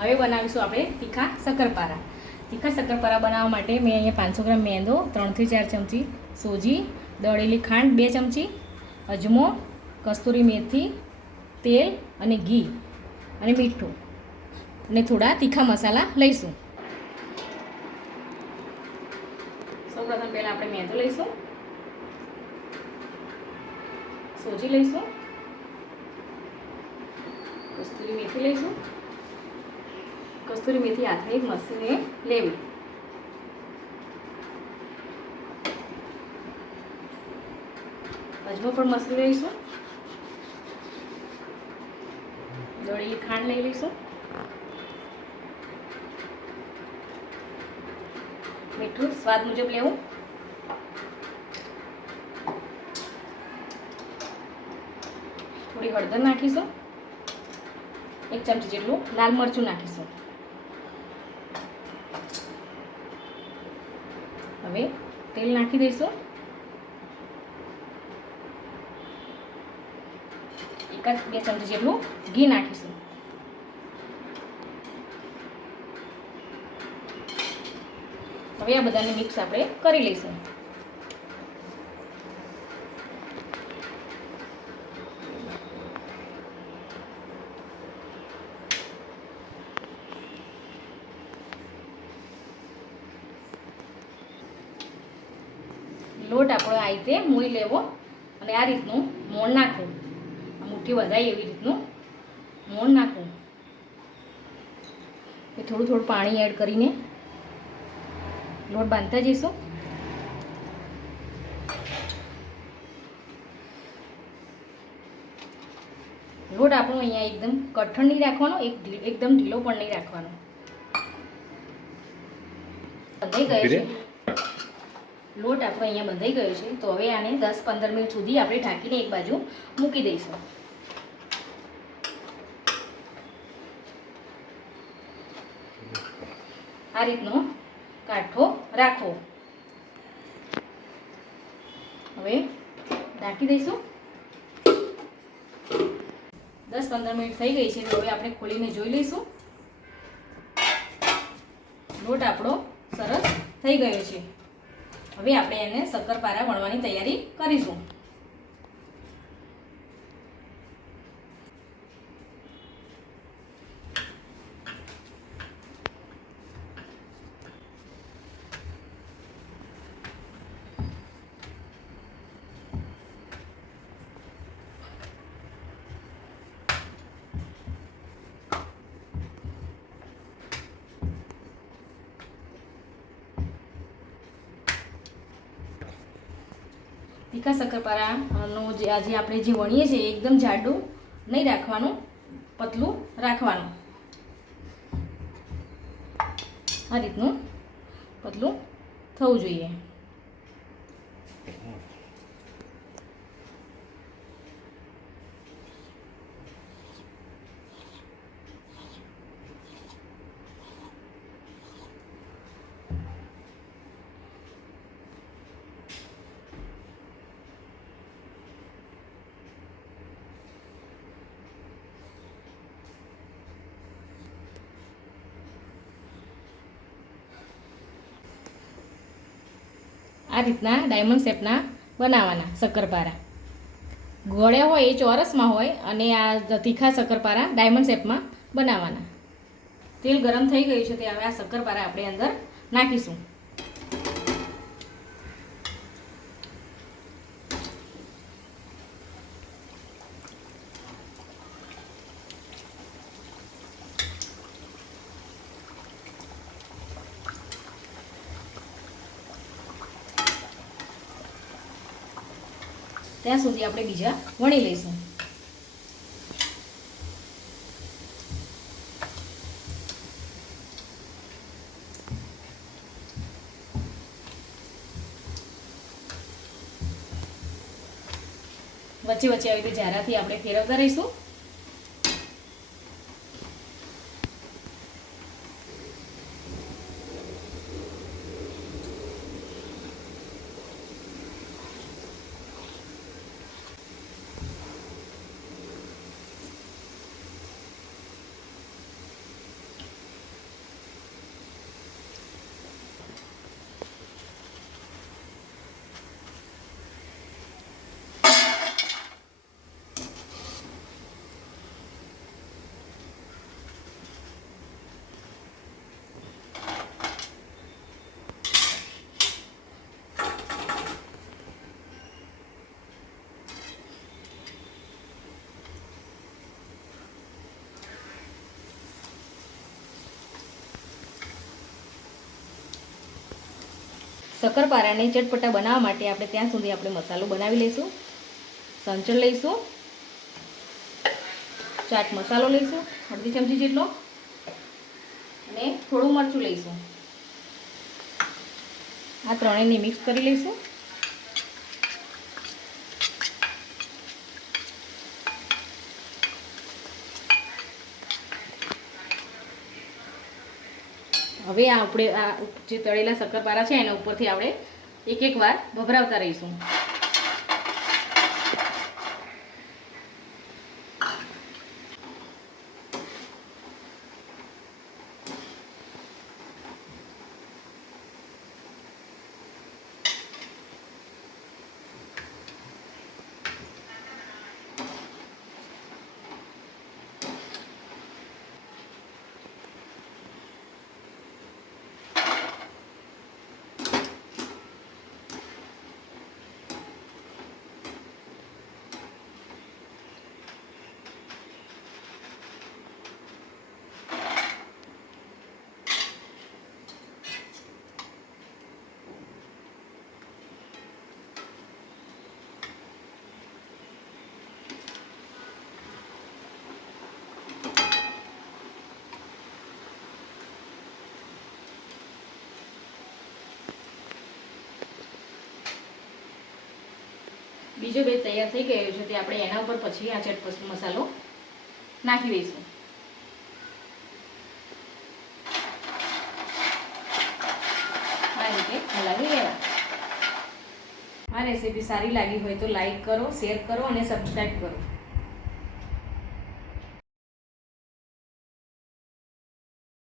હવે બનાવીશું આપણે તીખા શક્કરપારા. તીખા શક્કરપારા બનાવવા માટે મેં અહીંયા 500 ગ્રામ મેંદો, 3 થી 4 ચમચી સોજી, દળેલી ખાંડ 2 ચમચી, અજમો, કસ્તુરી મેથી, તેલ અને ઘી અને મીઠું અને થોડા તીખા મસાલા લઈશું. સૌપ્રથમ પહેલાં આપણે મેંદો લઈશું, સોજી લઈશું, કસ્તુરી મેથી લઈશું. કસ્તુરી મેથી હાથે મસીને લેવી. અજમો પણ મસી લઈશું. દળેલી ખાંડ લઈ લઈશું. મીઠું સ્વાદ મુજબ લેવું. થોડી હળદર નાખીશું. 1 ચમચી જેટલું લાલ મરચું નાખીશું. હવે તેલ નાખી દઈશું. 1-2 ચમચી જેટલું ઘી નાખીશું. હવે આ બધાને મિક્સ આપણે કરી લઈશું. લોટ આપણો આ રીતે મોઈ લેવો અને આ રીતનું મોણ નાખવું. મુઠ્ઠી વધાય એવી રીતનું મોણ નાખવું. થોડું થોડું પાણી એડ કરીને લોટ બાંધતા જઈશું. લોટ આપણો અહીંયા એકદમ કઠણ નહીં રાખવાનો, એકદમ ઢીલો પણ નહીં રાખવાનો. બંધાઈ ગયો છે લોટ આપણો અહીંયા બંધાઈ ગયો છે. તો હવે આને 10-15 મિનિટ સુધી આપણે ઢાંકીને એક બાજુ મૂકી દઈશું. આ રીતનો કાઠો રાખવો. હવે ઢાંકી દઈશું. 10-15 મિનિટ થઈ ગઈ છે. તો હવે આપણે ખોલીને જોઈ લઈશું. લોટ આપણો સરસ થઈ ગયો છે. હવે આપણે એને શક્કરપારા વણવાની તૈયારી કરીશું. તીખા શક્કરપારાનું જે આજે આપણે જે વણીએ છીએ એકદમ જાડું નહીં રાખવાનું, પતલું રાખવાનું. આ રીતનું પતલું થવું જોઈએ. આ રીતના ડાયમંડ શેપના બનાવવાના શક્કરપારા. ગોળ્યા હોય એ ચોરસમાં હોય અને આ તીખા શક્કરપારા ડાયમંડ શેપમાં બનાવવાના. તેલ ગરમ થઈ ગયું છે. તે હવે આ શક્કરપારા આપણે અંદર નાખીશું. ત્યાં સુધી આપણે બીજા વણી લઈશું. વચ્ચે વચ્ચે આવી રીતે જારાથી આપણે ફેરવતા રહીશું. શક્કરપારાને ચટપટા બનાવવા માટે આપણે ત્યાં સુધી આપણે મસાલો બનાવી લઈશું. સંચળ લઈશું, ચાટ મસાલો લઈશું અડધી ચમચી જેટલો, અને થોડું મરચું લઈશું. આ ત્રણેયને મિક્સ કરી લઈશું. હવે આપણે આ જે તળેલા શક્કરપારા છે એના ઉપરથી આપણે એક વાર ભભરાવતા રહીશું. બીજો બેચ તૈયાર થઈ ગયો છે તે આપણે એના ઉપર પછી આ ચટપટ મસાલો નાખી દઈશું. આ રીતે હલાવી લેવા. આ રેસીપી સારી લાગી હોય તો લાઈક કરો, શેર કરો અને સબસ્ક્રાઈબ કરો.